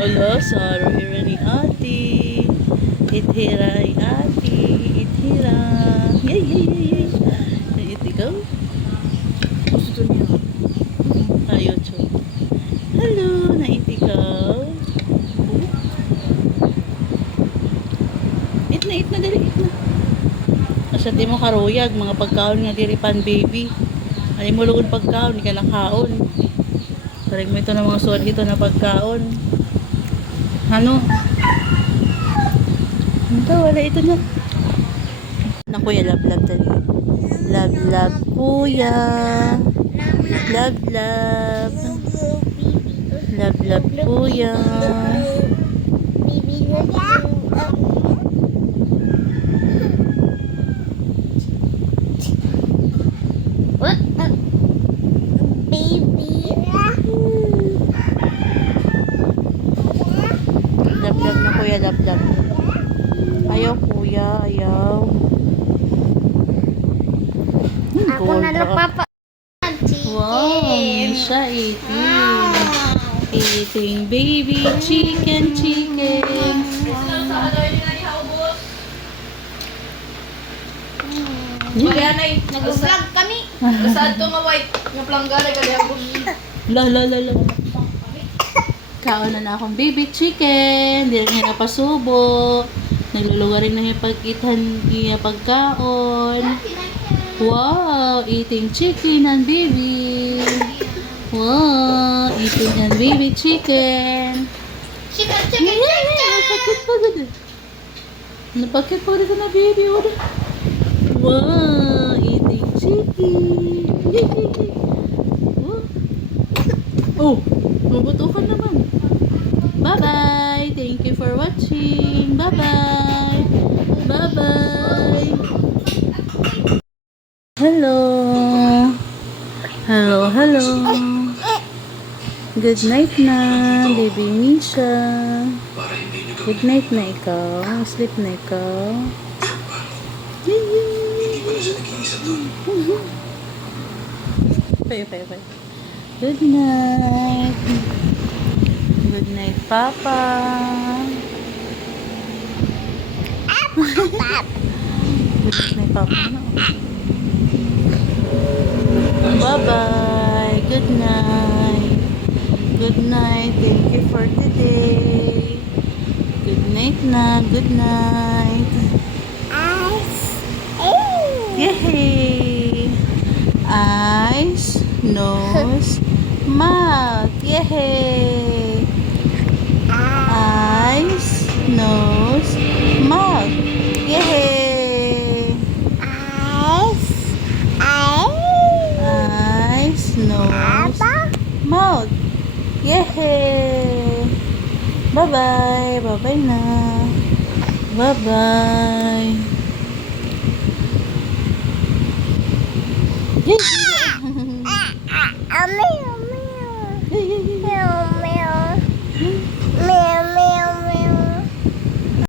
Hala, saro hira ni ate. Ithira ay ate. Ithira. Yay, yay, yay, yay. Itigaw. Gusto niya. Ayaw, Choy. Hello, naitigaw. Eat na, dali, eat na. Asa di mo karuyag, mga pagkaon nga diripan, baby. Ay mo lugod pagkaon, di ka nakaon. Saring mo ito ng mga suwad dito na pagkaon. Ano? Ito, wala ito na. Na kuya, love, dali. Love, kuya. Love, kuya. Love na kuya, love. Ayaw kuya, ayaw. Ako na lang papa. Wow, yun siya, eating baby chicken. Kaya na Nag-vlog kami. Saan to nga white? Nga planggana ka diya po. La. Kaon na akong baby chicken. Di na niya napasubo. Nagluluwa rin na niya pagkitan niya pagkaon. Wow, eating chicken and baby. Wow, eating and baby chicken. Chicken. Napakit pa dito na baby. Wow, eating chicken. Oh, mabutukan naman. Bye-bye. Thank you for watching. Bye-bye. Hello. Good night na, baby Misha. Good night na ikaw. Sleep na ikaw. Pay. Good night. Good night, Papa. Good night, Papa. Bye-bye. Good night. Thank you for today. Good night na. Good night. Yay! Eyes, nose, mouth. Yay! Eyes, nose, mouth. Yay! Eyes, nose, mouth. Yay! Bye-bye. Bye-bye na. Bye-bye. Yay!